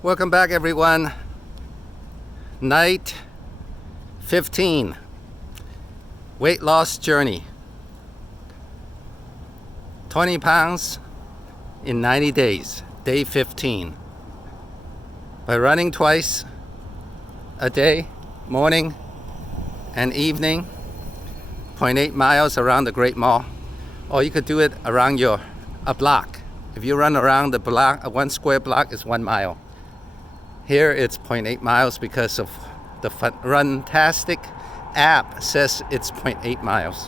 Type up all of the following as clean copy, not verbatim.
Welcome back, everyone. Night 15. Weight loss journey. 20 pounds in 90 days. Day 15. By running twice a day, morning and evening, 0.8 miles around the Great Mall. Or you could do it around a block. If you run around the block, one square block is 1 mile. Here it's 0.8 miles because of the Runtastic app says it's 0.8 miles.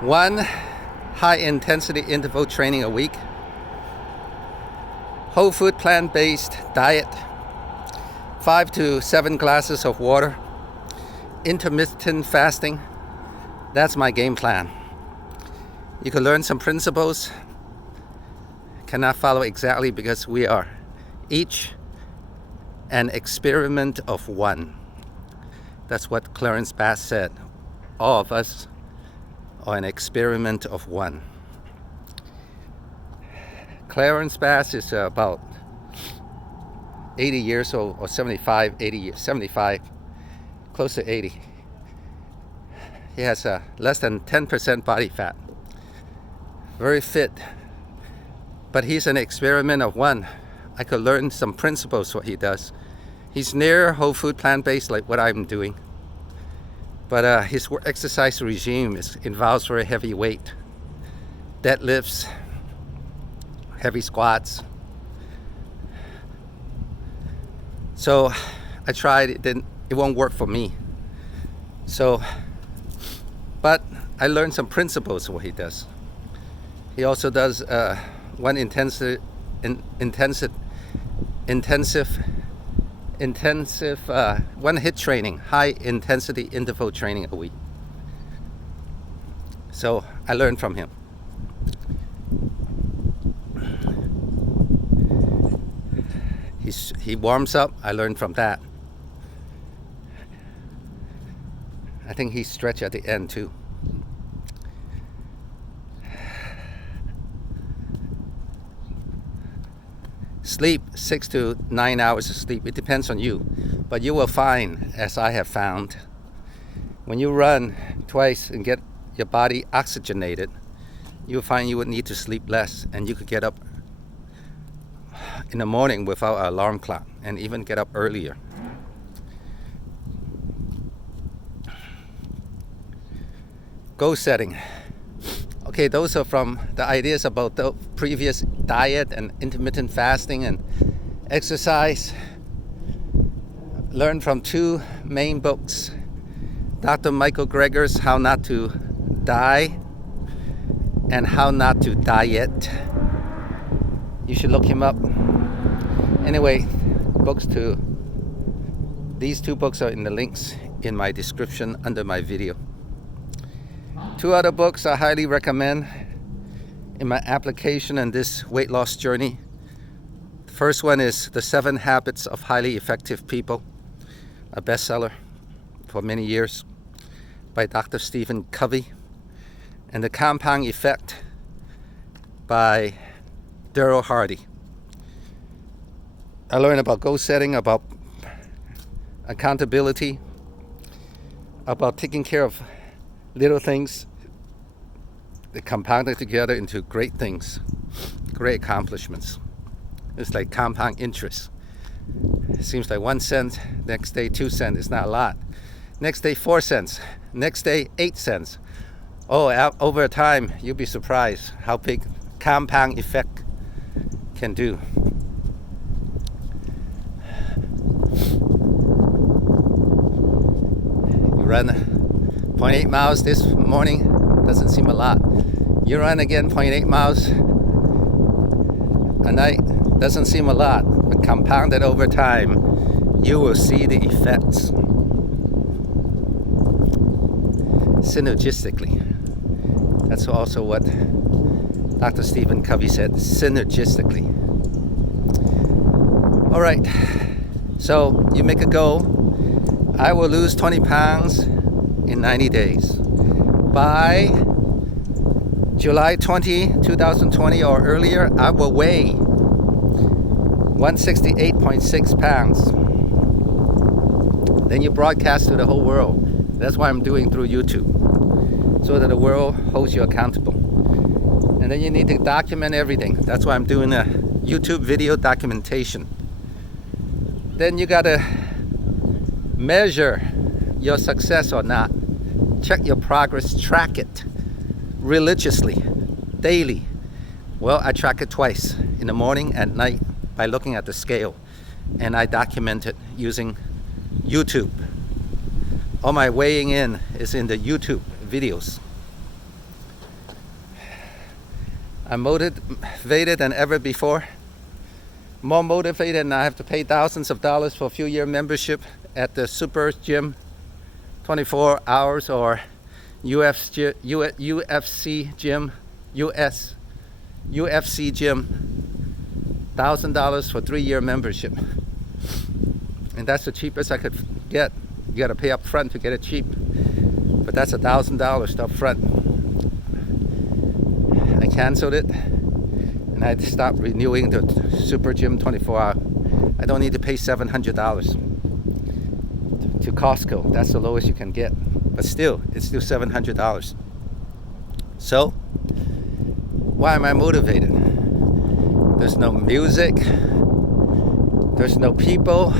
One high intensity interval training a week. Whole food plant-based diet. 5 to 7 glasses of water. Intermittent fasting. That's my game plan. You can learn some principles. Cannot follow exactly because we are each an experiment of one. That's what Clarence Bass said. All of us are an experiment of one. Clarence Bass is about 80 years old, or 75, 75, close to 80. He has less than 10% body fat. Very fit. But he's an experiment of one. I could learn some principles what he does. He's near whole food plant-based like what I'm doing. But his exercise regime involves very heavy weight. Deadlifts, heavy squats. So I tried, it won't work for me. But I learned some principles of what he does. He also does one intensive one hit training, high intensity interval training a week. So I learned from him. He warms up, I learned from that. I think he stretched at the end too. Sleep, 6 to 9 hours of sleep. It depends on you. But you will find, as I have found, when you run twice and get your body oxygenated, you'll find you would need to sleep less, and you could get up in the morning without an alarm clock and even get up earlier. Goal setting. Okay, those are from the ideas about the previous diet and intermittent fasting and exercise. Learned from 2 main books. Dr. Michael Greger's How Not to Die and How Not to Diet. You should look him up. Anyway, these 2 books are in the links in my description under my video. 2 other books I highly recommend in my application and this weight loss journey. The first one is The 7 Habits of Highly Effective People, a bestseller for many years by Dr. Stephen Covey, and The Compound Effect by Daryl Hardy. I learned about goal setting, about accountability, about taking care of little things that compounded together into great things, great accomplishments. It's like compound interest. It seems like 1 cent, next day 2 cents. It's not a lot. Next day 4 cents, next day 8 cents. Over time, you'll be surprised how big compound effect can do. You run 0.8 miles this morning, doesn't seem a lot. You run again 0.8 miles a night, doesn't seem a lot, but compounded over time, you will see the effects synergistically. That's also what Dr. Stephen Covey said, synergistically. All right, so you make a goal. I will lose 20 pounds in 90 days by July 20, 2020 or earlier, I will weigh 168.6 pounds. Then you broadcast to the whole world. That's why I'm doing through YouTube, so that the world holds you accountable. And then you need to document everything. That's why I'm doing a YouTube video documentation. Then you gotta measure your success or not. Check your progress, track it religiously, daily. Well, I track it twice, in the morning and night, by looking at the scale. And I document it using YouTube. All my weighing in is in the YouTube videos. I'm motivated than ever before. More motivated, and I have to pay thousands of dollars for a few-year membership at the Super Gym, 24 hours, or UFC gym, UFC gym, $1,000 for 3-year membership. And that's the cheapest I could get. You got to pay up front to get it cheap, but that's $1,000 up front. I canceled it, and I stopped renewing the Super Gym 24 hour. I don't need to pay $700 to Costco. That's the lowest you can get, but still, it's still $700. So, why am I motivated? There's no music, there's no people,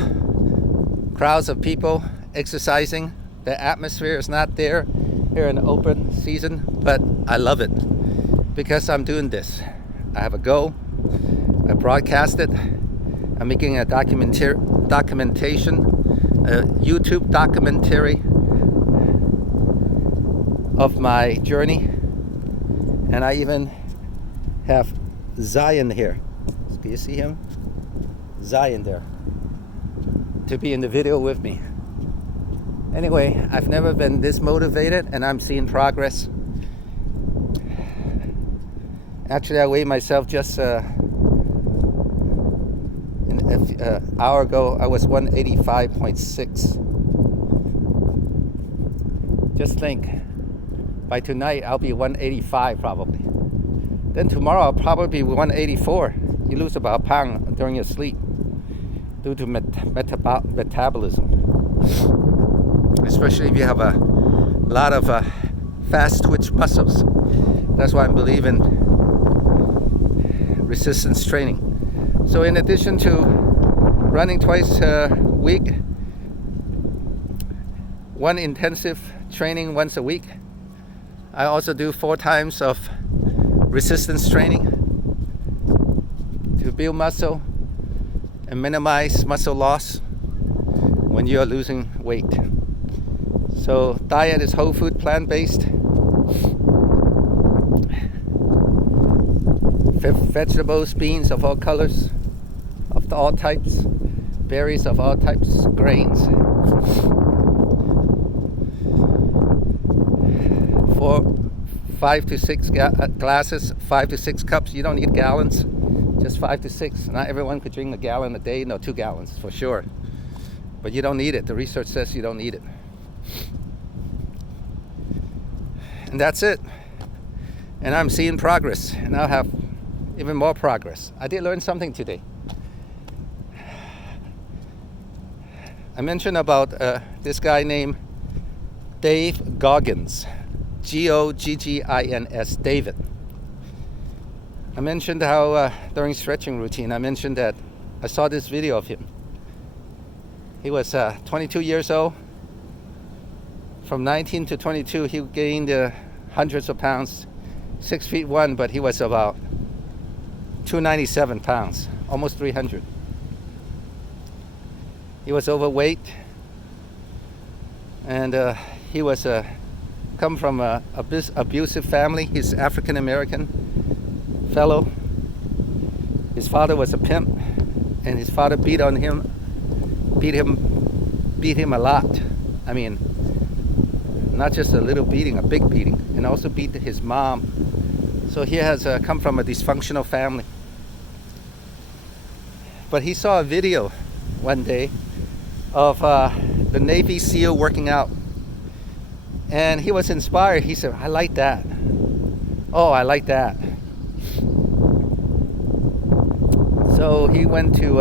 crowds of people exercising. The atmosphere is not there here in the open season, but I love it because I'm doing this. I have a goal. I broadcast it. I'm making a documentation, a YouTube documentary of my journey. And I even have Zion here. Can you see him? Zion there, to be in the video with me. Anyway, I've never been this motivated, and I'm seeing progress. Actually, I weighed myself just an hour ago. I was 185.6. Just think, by tonight I'll be 185 probably. Then tomorrow I'll probably be 184. You lose about a pound during your sleep due to metabolism. Especially if you have a lot of fast twitch muscles. That's why I believe in resistance training. So in addition to running twice a week, one intensive training once a week, I also do 4 times of resistance training to build muscle and minimize muscle loss when you're losing weight. So diet is whole food, plant-based, vegetables, beans of all colors, of all types, berries of all types, grains. 5 to 6 glasses, 5 to 6 cups. You don't need gallons, just 5 to 6. Not everyone could drink a gallon a day, no, 2 gallons for sure. But you don't need it. The research says you don't need it. And that's it. And I'm seeing progress, and I'll have even more progress. I did learn something today. I mentioned about this guy named Dave Goggins, Goggins, David. I mentioned how during stretching routine, I mentioned that I saw this video of him. He was 22 years old. From 19 to 22, he gained hundreds of pounds, 6'1", but he was about 297 pounds, almost 300. He was overweight, and he was come from a abusive family. He's African American fellow. His father was a pimp, and his father beat him a lot. I mean, not just a little beating, a big beating, and also beat his mom. So he has come from a dysfunctional family. But he saw a video one day of the Navy SEAL working out, and he was inspired. He said, I like that. Oh, I like that. So he went to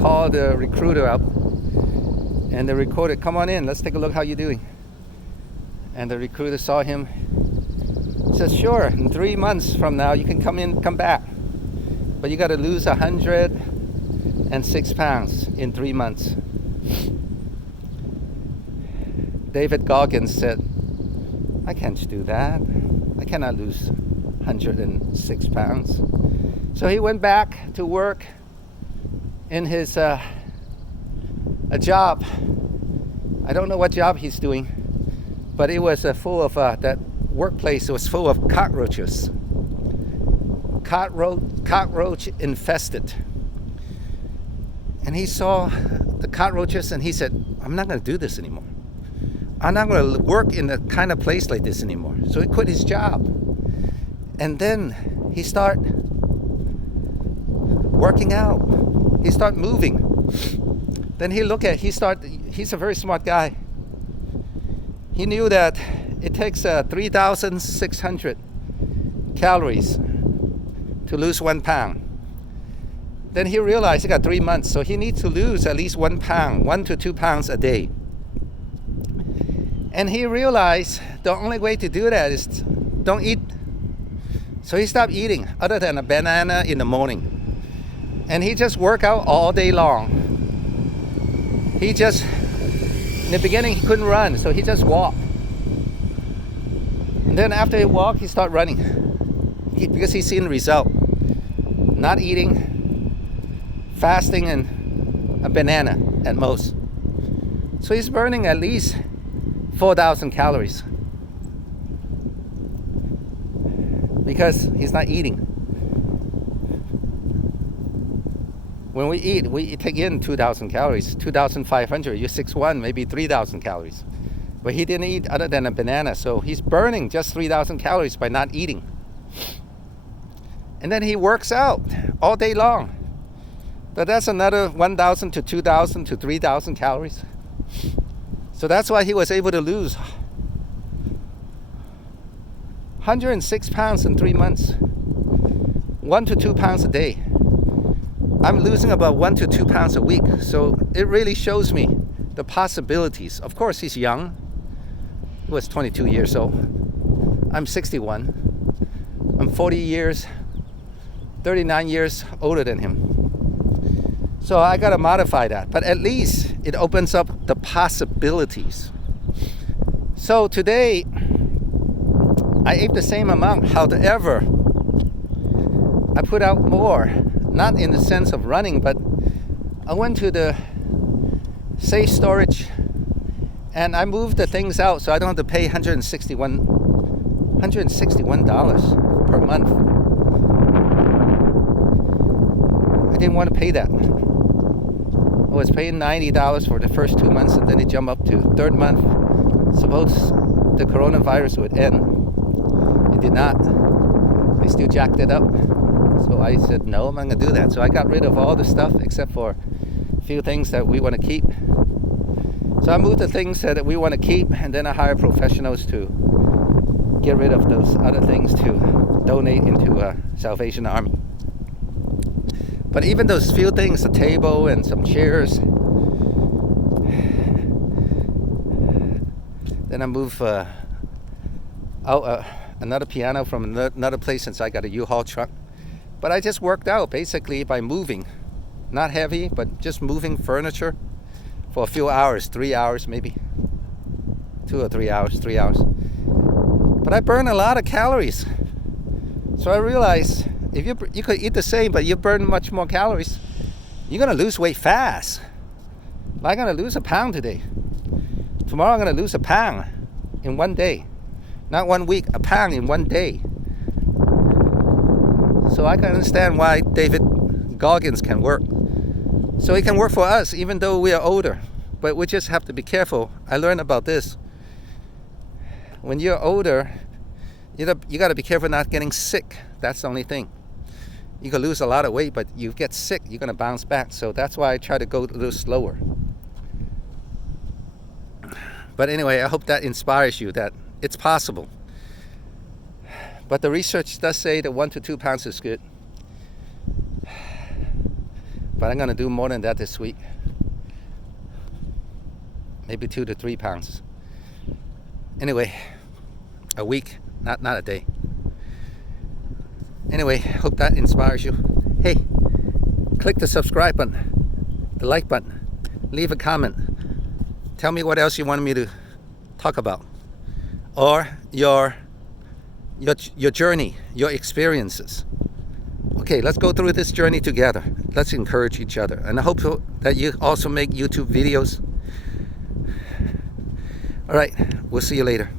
call the recruiter up, and the recruiter, come on in, let's take a look how you're doing. And the recruiter saw him, says, sure, in 3 months from now you can come back, but you got to lose 106 pounds in 3 months. David Goggins said, I can't do that. I cannot lose 106 pounds. So he went back to work in his a job. I don't know what job he's doing, but it was full of that workplace was full of cockroaches. Cockroach infested. And he saw the cockroaches and he said, I'm not going to do this anymore. I'm not going to work in a kind of place like this anymore. So he quit his job. And then he started working out. He started moving. Then he's a very smart guy. He knew that it takes 3,600 calories to lose 1 pound. Then he realized he got 3 months, so he needs to lose at least 1 pound, 1 to 2 pounds a day. And he realized the only way to do that is don't eat. So he stopped eating other than a banana in the morning. And he just worked out all day long. In the beginning he couldn't run, so he just walked. And then after he walked, he started running. Because he's seen the result. Not eating, fasting, and a banana at most. So he's burning at least 4,000 calories. Because he's not eating. When we eat, we take in 2,000 calories, 2,500. You're 6'1", maybe 3,000 calories. But he didn't eat other than a banana, so he's burning just 3,000 calories by not eating. And then he works out all day long. But that's another 1,000 to 2,000 to 3,000 calories. So that's why he was able to lose 106 pounds in 3 months. 1 to 2 pounds a day. I'm losing about 1 to 2 pounds a week. So it really shows me the possibilities. Of course, he's young. He was 22 years old. I'm 61. I'm 39 years older than him. So I gotta modify that. But at least it opens up the possibilities. So today, I ate the same amount. However, I put out more. Not in the sense of running, but I went to the safe storage and I moved the things out so I don't have to pay $161 per month. I didn't want to pay that. I was paying $90 for the first 2 months, and then it jumped up to third month. Suppose the coronavirus would end. It did not. They still jacked it up. So I said, no, I'm not going to do that. So I got rid of all the stuff except for a few things that we want to keep. So I moved the things that we want to keep, and then I hired professionals to get rid of those other things to donate into Salvation Army. But even those few things, a table and some chairs, then I moved out another piano from another place since I got a U-Haul truck. But I just worked out basically by moving. Not heavy, but just moving furniture for a few hours, 3 hours maybe. 2 or 3 hours, 3 hours. But I burn a lot of calories. So I realized if you could eat the same, but you burn much more calories, you're going to lose weight fast. I'm going to lose a pound today. Tomorrow I'm going to lose a pound in 1 day. Not 1 week, a pound in 1 day. So I can understand why David Goggins can work. So he can work for us even though we are older. But we just have to be careful. I learned about this. When you're older, you got to be careful not getting sick. That's the only thing. You can lose a lot of weight, but you get sick, you're going to bounce back. So that's why I try to go a little slower. But anyway, I hope that inspires you that it's possible. But the research does say that 1 to 2 pounds is good. But I'm gonna do more than that this week. Maybe 2 to 3 pounds. Anyway, a week, not a day. Anyway, hope that inspires you. Hey, click the subscribe button, the like button, leave a comment. Tell me what else you want me to talk about, or your journey, your experiences. Okay, let's go through this journey together. Let's encourage each other, and I hope that you also make YouTube videos. All right, we'll see you later.